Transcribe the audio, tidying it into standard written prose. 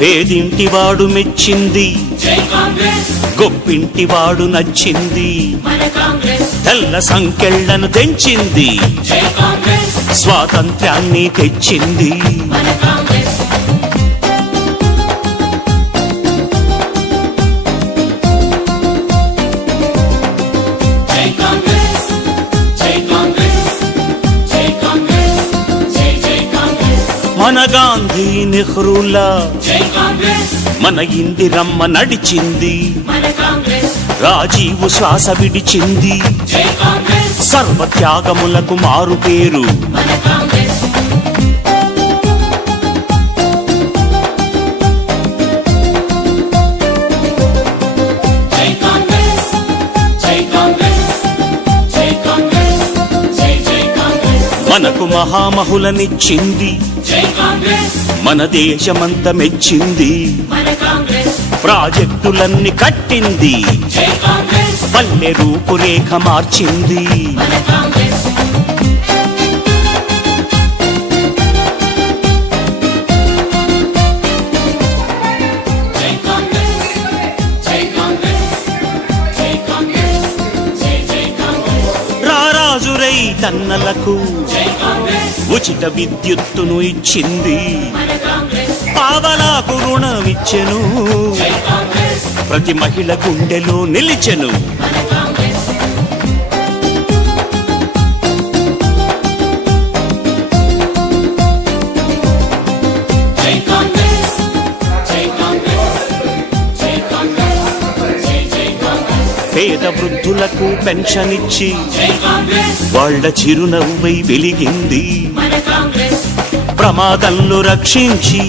పేదింటివాడు మెచ్చింది, గొప్పింటివాడు నచ్చింది, తెల్ల సంకెళ్లను తెంచింది, స్వాతంత్ర్యాన్ని తెచ్చింది. మన గాంధీ నెహ్రూలా మన ఇందిరమ్మ నడిచింది, రాజీవు శ్వాస విడిచింది, సర్వత్యాగములకు మారు పేరు. మనకు మహామహులనిచ్చింది, మన దేశమంత మెచ్చింది, ప్రాజెక్టులన్నీ కట్టింది, పల్లె రూపురేఖ మార్చింది. రారాజురై తన్నలకు ఉచిత విద్యుత్తును ఇచ్చింది, పావలాకు రుణమిచ్చెను, ప్రతి మహిళ గుండెలో నిలిచెను. పేద వృద్ధులకు పెన్షన్ ఇచ్చి వాళ్ళ చిరునవ్వై వెలిగింది, ప్రమాదంలో రక్షించి